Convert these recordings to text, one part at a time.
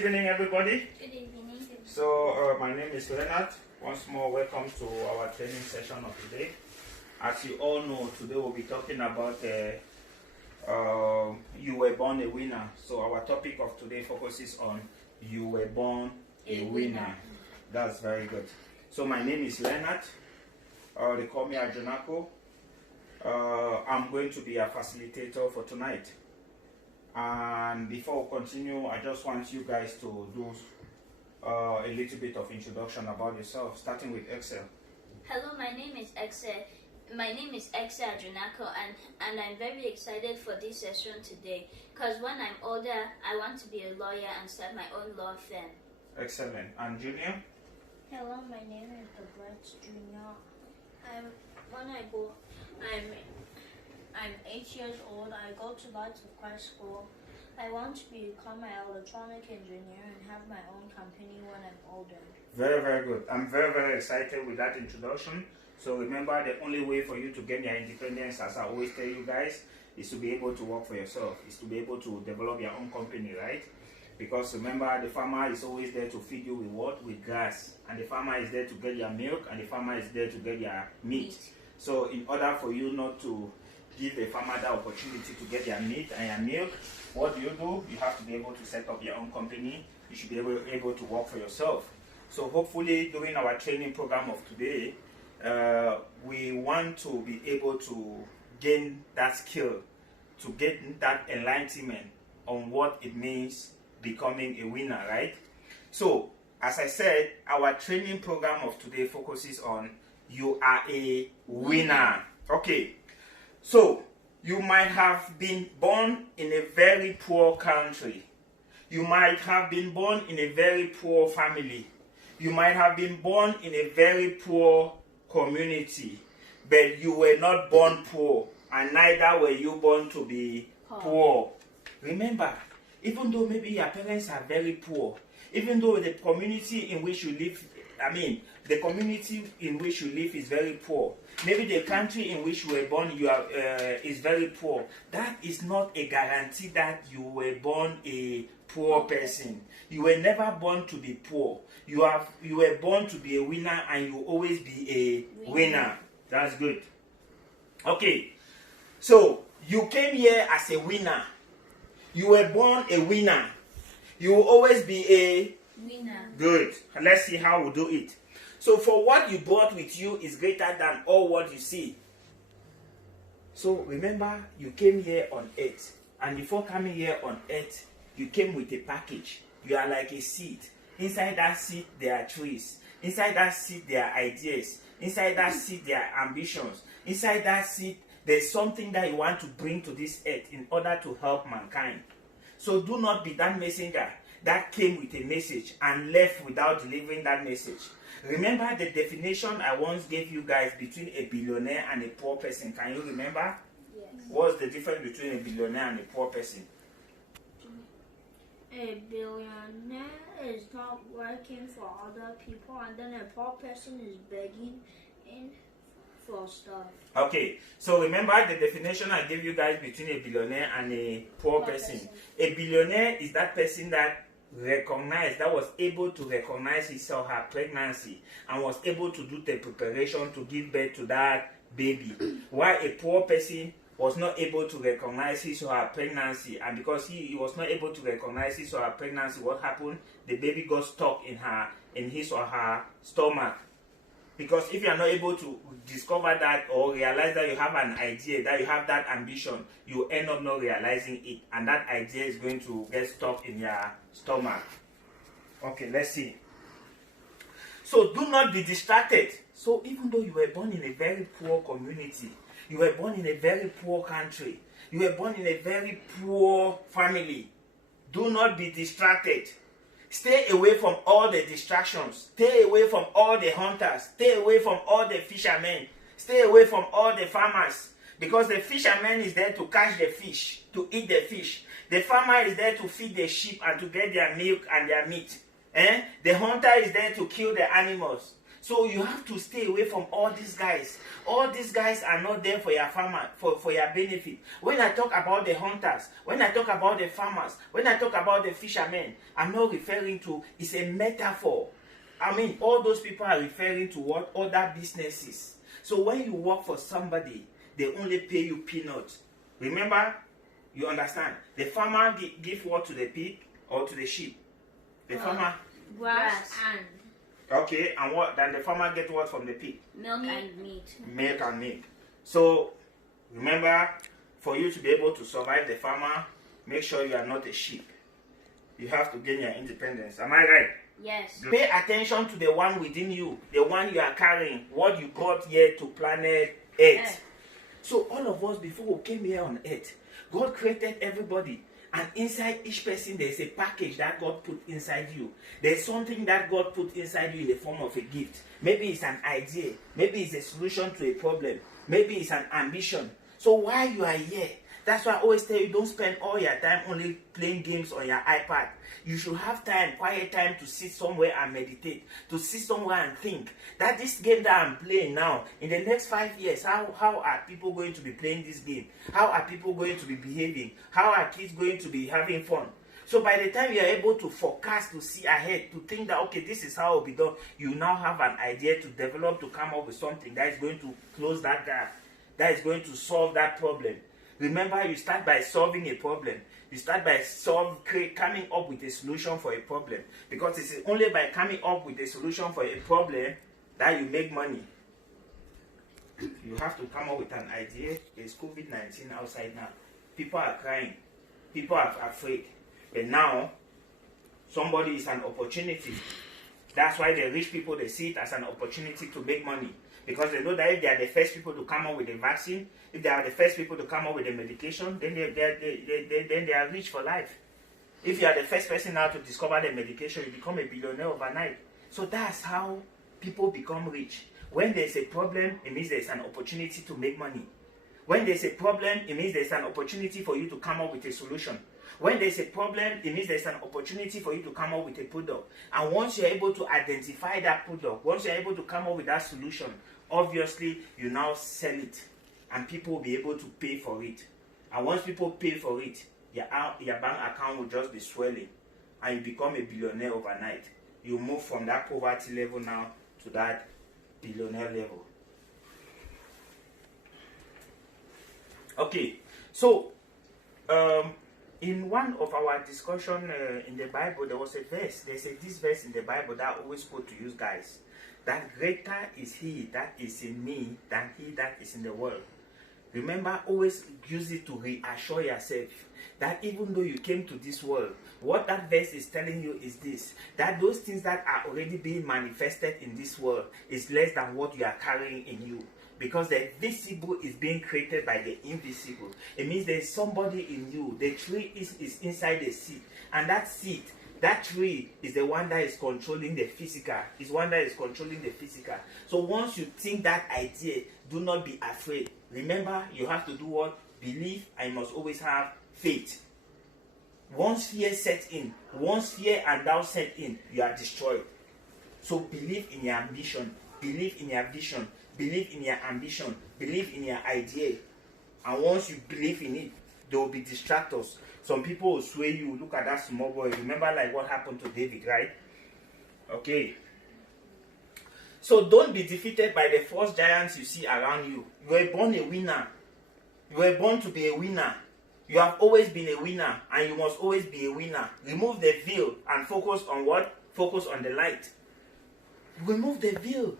Good evening, everybody. Good evening. So, my name is Leonard. Once more, welcome to our training session of today. As you all know, today we'll be talking about you were born a winner. So, our topic of today focuses on you were born a winner. That's very good. So, my name is Leonard. They call me Ajonako. I'm going to be a facilitator for tonight. And before we continue, I just want you guys to do a little bit of introduction about yourself, starting with Excel. Hello, my name is Excel. My name is Excel Ajonako, and I'm very excited for this session today because when I'm older, I want to be a lawyer and start my own law firm. Excellent. And Junior? Hello, my name is Brett Junior. I'm 8 years old. I go to Lights of Christ School. I want to become an electronic engineer and have my own company when I'm older. Very, very good. I'm very, very excited with that introduction. So remember, the only way for you to get your independence, as I always tell you guys, is to be able to work for yourself, is to be able to develop your own company, right? Because remember, the farmer is always there to feed you with what? With grass. And the farmer is there to get your milk, and the farmer is there to get your meat. So in order for you not to give the farmer the opportunity to get their meat and your milk, what do? You have to be able to set up your own company. You should be able to work for yourself. So hopefully during our training program of today, we want to be able to gain that skill, to get that enlightenment on what it means becoming a winner, right? So as I said, our training program of today focuses on you are a winner. Okay. So, you might have been born in a very poor country. You might have been born in a very poor family. You might have been born in a very poor community. But you were not born poor, and neither were you born to be poor. Remember, even though maybe your parents are very poor, even though the community in which you live, the community in which you live is very poor. Maybe the country in which you were born is very poor. That is not a guarantee that you were born a poor person. You were never born to be poor. You were born to be a winner, and you will always be a winner. That's good. Okay, so you came here as a winner. You were born a winner. You will always be a winner. Good. Let's see how we do it. So for what you brought with you is greater than all what you see. So remember, you came here on earth. And before coming here on earth, you came with a package. You are like a seed. Inside that seed, there are trees. Inside that seed, there are ideas. Inside that seed, there are ambitions. Inside that seed, there's something that you want to bring to this earth in order to help mankind. So do not be that messenger that came with a message and left without delivering that message. Remember the definition I once gave you guys between a billionaire and a poor person. Can you remember? Yes. What's the difference between a billionaire and a poor person? A billionaire is not working for other people, and then a poor person is begging for stuff. Okay, so remember the definition I gave you guys between a billionaire and a poor person. A billionaire is that person that was able to recognize his or her pregnancy and was able to do the preparation to give birth to that baby. While a poor person was not able to recognize his or her pregnancy, and because he was not able to recognize his or her pregnancy, what happened? The baby got stuck in his or her stomach. Because if you are not able to discover that or realize that you have an idea, that you have that ambition, you end up not realizing it, and that idea is going to get stuck in your stomach. Okay, let's see. So do not be distracted. So even though you were born in a very poor community, you were born in a very poor country, you were born in a very poor family, do not be distracted. Stay away from all the distractions. Stay away from all the hunters. Stay away from all the fishermen. Stay away from all the farmers. Because the fisherman is there to catch the fish, to eat the fish. The farmer is there to feed the sheep and to get their milk and their meat. The hunter is there to kill the animals. So you have to stay away from all these guys. All these guys are not there for your farmer, for your benefit. When I talk about the hunters, when I talk about the farmers, when I talk about the fishermen, I'm not referring to, it's a metaphor. I mean, all those people are referring to what? Other businesses. So when you work for somebody, they only pay you peanuts. Remember, you understand? The farmer give what to the pig or to the sheep? The farmer? Grass and Okay, and what? Then the farmer get what from the pig? milk and meat. Milk and meat. So, remember, for you to be able to survive the farmer, make sure you are not a sheep. You have to gain your independence. Am I right? Yes. Pay attention to the one within you, the one you are carrying, what you brought here to planet Earth. So all of us, before we came here on Earth, God created everybody. And inside each person, there's a package that God put inside you. There's something that God put inside you in the form of a gift. Maybe it's an idea. Maybe it's a solution to a problem. Maybe it's an ambition. So while you are here, that's why I always tell you, don't spend all your time only playing games on your iPad. You should have time, quiet time, to sit somewhere and meditate, to sit somewhere and think that this game that I'm playing now, in the next 5 years, how are people going to be playing this game? How are people going to be behaving? How are kids going to be having fun? So by the time you are able to forecast, to see ahead, to think that, okay, this is how it will be done, you now have an idea to develop, to come up with something that is going to close that gap, that is going to solve that problem. Remember, you start by solving a problem. You start by coming up with a solution for a problem. Because it's only by coming up with a solution for a problem that you make money. You have to come up with an idea. There's COVID-19 outside now. People are crying. People are afraid. But now, somebody is an opportunity. That's why the rich people, they see it as an opportunity to make money. Because they know that if they are the first people to come up with a vaccine, if they are the first people to come up with a medication, then they are rich for life. If you are the first person now to discover the medication, you become a billionaire overnight. So that's how people become rich. When there's a problem, it means there's an opportunity to make money. When there's a problem, it means there's an opportunity for you to come up with a solution. When there's a problem, it means there's an opportunity for you to come up with a product. And once you're able to identify that product, once you're able to come up with that solution, obviously, you now sell it. And people will be able to pay for it. And once people pay for it, your bank account will just be swelling. And you become a billionaire overnight. You move from that poverty level now to that billionaire level. Okay, so in one of our discussion in the Bible, there was a verse. There's this verse in the Bible that I always quote to you guys. That greater is he that is in me than he that is in the world. Remember, always use it to reassure yourself that even though you came to this world, what that verse is telling you is this, that those things that are already being manifested in this world is less than what you are carrying in you. Because the visible is being created by the invisible. It means there is somebody in you. The tree is inside the seed. And that seed, that tree is the one that is controlling the physical. Is one that is controlling the physical. So once you think that idea, do not be afraid. Remember, you have to do what? Believe, and you must always have faith. Once fear sets in, once fear and doubt set in, you are destroyed. So believe in your ambition. Believe in your vision. Believe in your ambition. Believe in your idea. And once you believe in it, there will be distractors. Some people will sway you. Look at that small boy. Remember like what happened to David, right? Okay. So don't be defeated by the false giants you see around you. You were born a winner. You were born to be a winner. You have always been a winner, and you must always be a winner. Remove the veil and focus on what? Focus on the light. Remove the veil.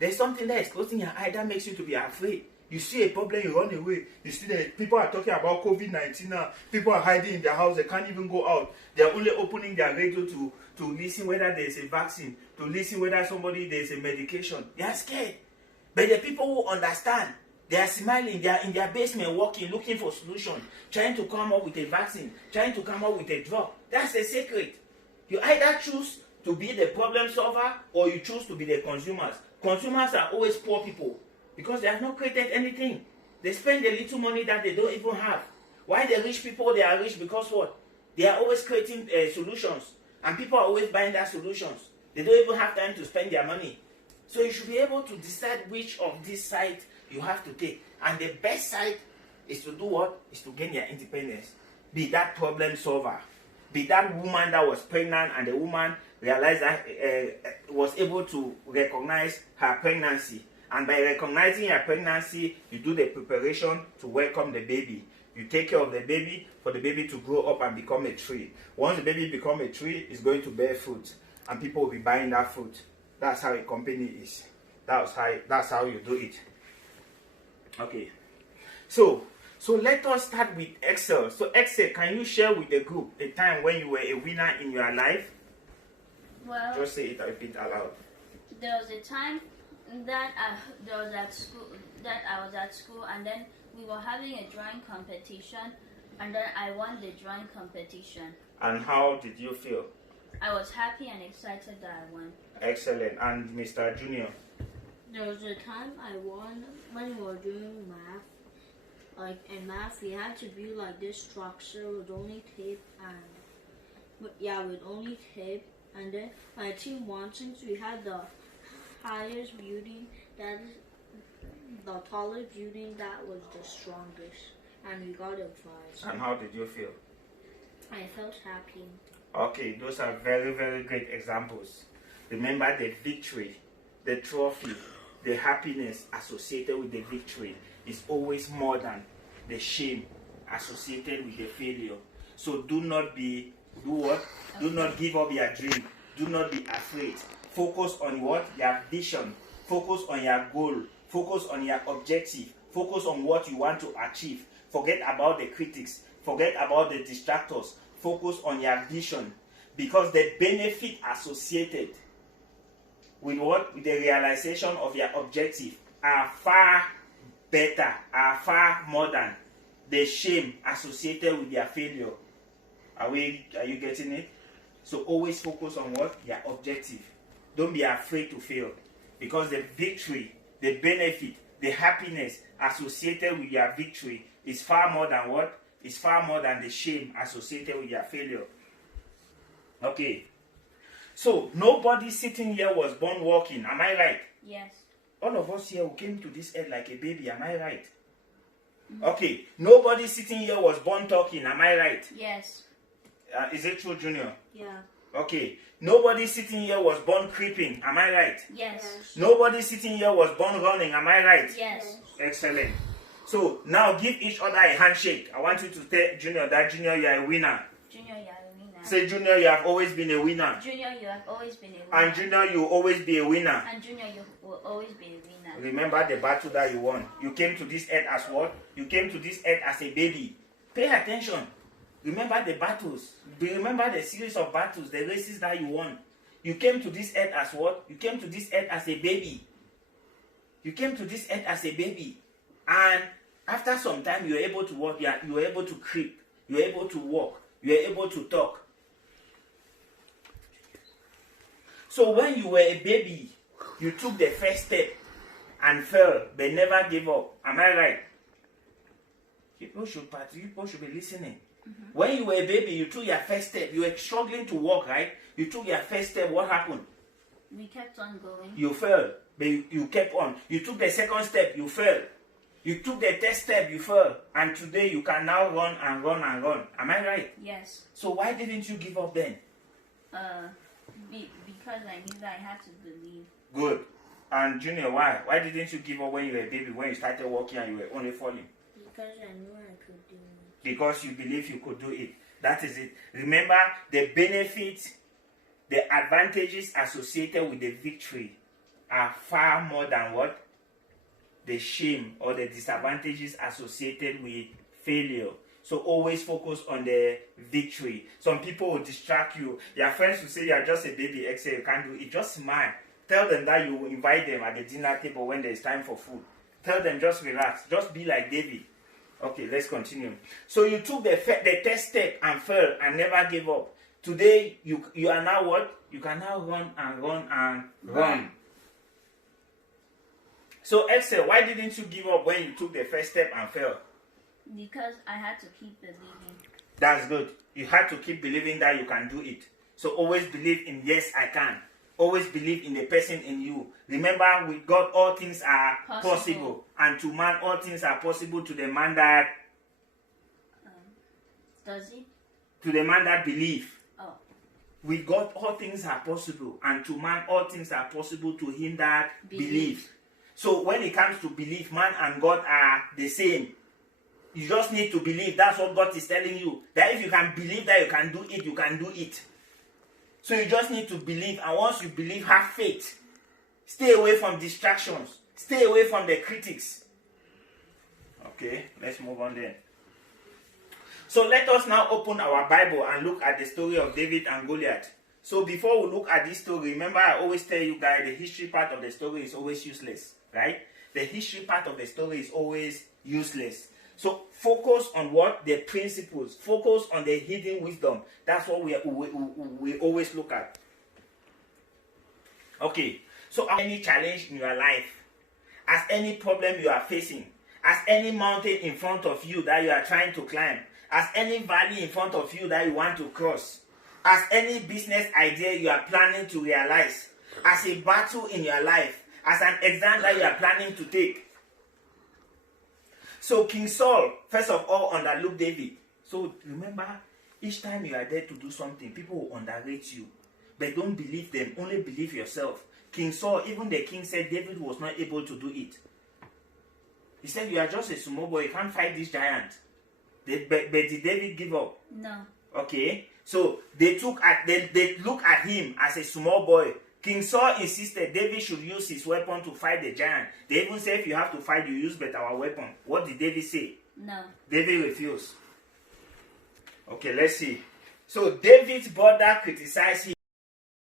There's something that is closing your eye that makes you to be afraid. You see a problem, you run away. You see that people are talking about COVID-19 now. People are hiding in their house. They can't even go out. They're only opening their radio to listen whether there's a vaccine, to listen whether there's a medication. They are scared. But the people who understand, they are smiling. They are in their basement working, looking for solutions, trying to come up with a vaccine, trying to come up with a drug. That's the secret. You either choose to be the problem solver or you choose to be the consumers. Consumers are always poor people because they have not created anything. They spend the little money that they don't even have. Why the rich people, they are rich because what? They are always creating solutions, and people are always buying their solutions. They don't even have time to spend their money. So you should be able to decide which of these sides you have to take. And the best side is to do what? Is to gain your independence. Be that problem solver. Be that woman that was pregnant and the woman realized that was able to recognize her pregnancy. And by recognizing her pregnancy, you do the preparation to welcome the baby. You take care of the baby for the baby to grow up and become a tree. Once the baby becomes a tree, it's going to bear fruit. And people will be buying that fruit. That's how a company is. That's how you do it. Okay. So let us start with Excel. So Excel, can you share with the group a time when you were a winner in your life? Well, Just say it a bit aloud. there was a time that I was at school, and then we were having a drawing competition, and then I won the drawing competition. And how did you feel? I was happy and excited that I won. Excellent. And Mr. Junior? There was a time I won when we were doing math. Like in math, we had to build like this structure with only tape and then my team won since we had the highest building, that is the tallest building, that was the strongest, and we got a prize. And how did you feel? I felt happy. Okay, those are very, very great examples. Remember, the victory, the trophy, the happiness associated with the victory is always more than the shame associated with the failure. So do not give up your dream. Do not be afraid. Focus on what? Your vision. Focus on your goal. Focus on your objective. Focus on what you want to achieve. Forget about the critics. Forget about the distractors. Focus on your vision. Because the benefit associated with what? With the realization of your objective are far better, are far more than the shame associated with your failure. Are you getting it? So always focus on what? Your objective. Don't be afraid to fail. Because the victory, the benefit, the happiness associated with your victory is far more than what? Is far more than the shame associated with your failure. Okay. So nobody sitting here was born walking. Am I right? Yes. All of us here who came to this earth like a baby. Am I right? Mm-hmm. Okay. Nobody sitting here was born talking. Am I right? Yes. Is it true, Junior? Yeah. Okay. Nobody sitting here was born creeping. Am I right? Yes. Nobody sitting here was born running. Am I right? Yes. Excellent. So now give each other a handshake. I want you to tell Junior that Junior, you are a winner. Junior, you are a winner. Say, Junior, you have always been a winner. Junior, you have always been a winner. And Junior, you will always be a winner. And Junior, you will always be a winner. Remember the battle that you won. You came to this earth as what? You came to this earth as a baby. Pay attention. Remember the battles. Remember the series of battles, the races that you won. You came to this earth as what? You came to this earth as a baby. You came to this earth as a baby. And after some time, you were able to walk. You were able to creep. You were able to walk. You were able to talk. So when you were a baby, you took the first step and fell, but never gave up. Am I right? People should be listening. Mm-hmm. When you were a baby, you took your first step. You were struggling to walk, right? You took your first step. What happened? We kept on going. You fell, but you kept on. You took the second step. You fell. You took the third step. You fell. And today you can now run and run and run. Am I right? Yes. So why didn't you give up then? Because I knew that I had to believe. Good. And Junior, why? Why didn't you give up when you were a baby, when you started walking and you were only falling? Because I knew I could do it. Because you believe you could do it. That is it. Remember, the benefits, the advantages associated with the victory are far more than what? The shame or the disadvantages associated with failure. So always focus on the victory. Some people will distract you. Your friends will say you are just a baby, Excel, you can't do it. Just smile. Tell them that you will invite them at the dinner table when there is time for food. Tell them just relax. Just be like David. Okay, let's continue. So you took the test step and fell and never gave up. Today, you are now what? You can now run and run and run. So Excel, why didn't you give up when you took the first step and fell? Because I had to keep believing. That's good. You had to keep believing that you can do it. So always believe in yes, I can. Always believe in the person in you. Remember, with God, all things are possible. And to man, all things are possible to the man that... Does he? To the man that believes. Oh. With God, all things are possible. And to man, all things are possible to him that believes. So when it comes to belief, man and God are the same. You just need to believe. That's what God is telling you. That if you can believe that you can do it, you can do it. So you just need to believe. And once you believe, have faith. Stay away from distractions. Stay away from the critics. Okay, let's move on then. So let us now open our Bible and look at the story of David and Goliath. So before we look at this story, remember I always tell you guys the history part of the story is always useless. Right? The history part of the story is always useless. So focus on what? The principles. Focus on the hidden wisdom. That's what we always look at. Okay. So any challenge in your life, as any problem you are facing, as any mountain in front of you that you are trying to climb, as any valley in front of you that you want to cross, as any business idea you are planning to realize, as a battle in your life, as an exam that you are planning to take. So King Saul, first of all, underlooked David. So remember, each time you are there to do something, people will underrate you. But don't believe them, only believe yourself. King Saul, even the king said David was not able to do it. He said, you are just a small boy, you can't fight this giant. But did David give up? No. Okay, so they look at him as a small boy. King Saul insisted David should use his weapon to fight the giant. They even said if you have to fight, you use but our weapon. What did David say? No. David refused. Okay, let's see. So David's brother criticized him.